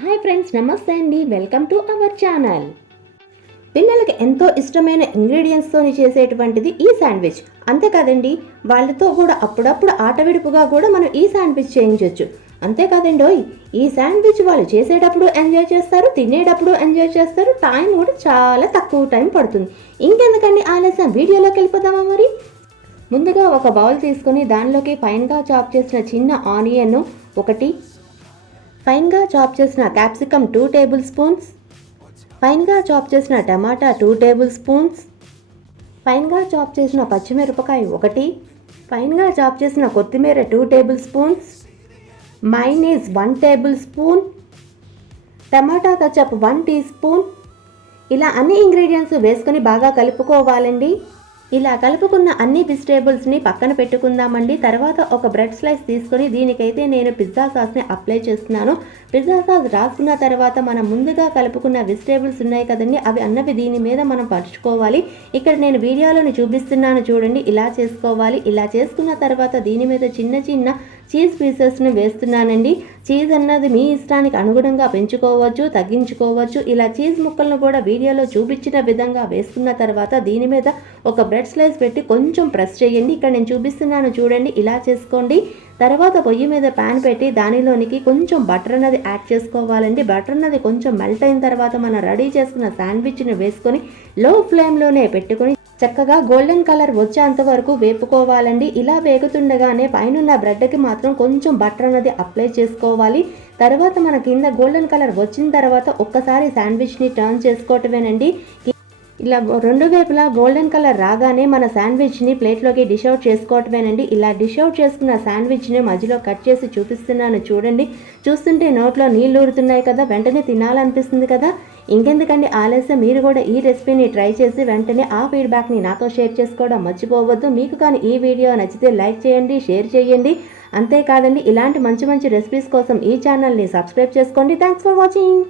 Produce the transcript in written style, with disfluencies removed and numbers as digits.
Hi friends, నమస్తే అండి. Welcome to our channel. పిల్లలకి ఎంతో ఇష్టమైన ఇంగ్రీడియంట్స్తో చేసేటువంటిది ఈ శాండ్విచ్. అంతే కదండి, వాళ్ళతో కూడా అప్పుడప్పుడు ఆటవిడుపుగా కూడా మనం ఈ శాండ్విచ్ చేయించవచ్చు. అంతే కదండోయ్, ఈ శాండ్విచ్ వాళ్ళు చేసేటప్పుడు ఎంజాయ్ చేస్తారు, తినేటప్పుడు ఎంజాయ్ చేస్తారు. టైం కూడా చాలా తక్కువ టైం పడుతుంది. ఇంకెందుకండి ఆలస్యం, వీడియోలోకి వెళ్ళిపోదామా మరి. ముందుగా ఒక బౌల్ తీసుకొని దానిలోకి ఫైన్గా చాప్ చేసిన చిన్న ఆనియన్ ఒకటి, ఫైన్గా చాప్ చేసిన క్యాప్సికమ్ 2 టేబుల్ స్పూన్స్, ఫైన్గా చాప్ చేసిన టమాటా 2 టేబుల్ స్పూన్స్, ఫైన్గా చాప్ చేసిన పచ్చిమిరపకాయ ఒకటి, ఫైన్గా చాప్ చేసిన కొత్తిమీర 2 tablespoons, mayonnaise 1 tablespoon, టమాటా కచప్ 1 టీ స్పూన్. ఇలా అన్ని ఇంగ్రీడియంట్స్ వేసుకొని బాగా కలుపుకోవాలండి. ఇలా కలుపుకున్న అన్ని వెజిటేబుల్స్ని పక్కన పెట్టుకుందామండి. తర్వాత ఒక బ్రెడ్ స్లైస్ తీసుకొని దీనికైతే నేను పిజ్జా సాస్ని అప్లై చేస్తున్నాను. పిజ్జా సాస్ రాసుకున్న తర్వాత మనం ముందుగా కలుపుకున్న వెజిటేబుల్స్ ఉన్నాయి కదండి, అవి అన్నవి దీని మీద మనం పరుచుకోవాలి. ఇక్కడ నేను వీడియోలోని చూపిస్తున్నాను చూడండి, ఇలా చేసుకోవాలి. ఇలా చేసుకున్న తర్వాత దీని మీద చిన్న చిన్న చీజ్ పీసెస్ని వేస్తున్నానండి. చీజ్ అన్నది మీ ఇష్టానికి అనుగుణంగా పెంచుకోవచ్చు, తగ్గించుకోవచ్చు. ఇలా చీజ్ ముక్కలను కూడా వీడియోలో చూపించిన విధంగా వేసుకున్న తర్వాత దీని మీద ఒక బ్రెడ్ స్లైస్ పెట్టి కొంచెం ప్రెస్ చేయండి. ఇక్కడ నేను చూపిస్తున్నాను చూడండి, ఇలా చేసుకోండి. తర్వాత పొయ్యి మీద ప్యాన్ పెట్టి దానిలోనికి కొంచెం బటర్ అన్నది యాడ్ చేసుకోవాలండి. బటర్ అన్నది కొంచెం మెల్ట్ అయిన తర్వాత మనం రెడీ చేసుకున్న శాండ్విచ్ని వేసుకొని లో ఫ్లేమ్లోనే పెట్టుకొని చక్కగా గోల్డెన్ కలర్ వచ్చేంత వరకు వేపుకోవాలండి. ఇలా వేగుతుండగానే పైన బ్రెడ్కి మాత్రం కొంచెం బటర్ అనేది అప్లై చేసుకోవాలి. తర్వాత మన కింద గోల్డెన్ కలర్ వచ్చిన తర్వాత ఒక్కసారి శాండ్విచ్ని టర్న్ చేసుకోవటమేనండి. ఇలా రెండు వైపులా గోల్డెన్ కలర్ రాగానే మన శాండ్విచ్ని ప్లేట్లోకి డిష్ అవుట్ చేసుకోవటమేనండి. ఇలా డిష్ అవుట్ చేసుకున్న శాండ్విచ్ని మధ్యలో కట్ చేసి చూపిస్తున్నాను చూడండి. చూస్తుంటే నోట్లో నీళ్ళు ఊరుతున్నాయి కదా, వెంటనే తినాలనిపిస్తుంది కదా. ఇంకెందుకండి ఆలస్యం, మీరు కూడా ఈ రెసిపీని ట్రై చేసి వెంటనే ఆ ఫీడ్బ్యాక్ని నాతో షేర్ చేసుకోవడం మర్చిపోవద్దు. మీకు కానీ ఈ వీడియో నచ్చితే లైక్ చేయండి, షేర్ చేయండి. అంతేకాదండి, ఇలాంటి మంచి మంచి రెసిపీస్ కోసం ఈ ఛానల్ని సబ్స్క్రైబ్ చేసుకోండి. Thanks for watching.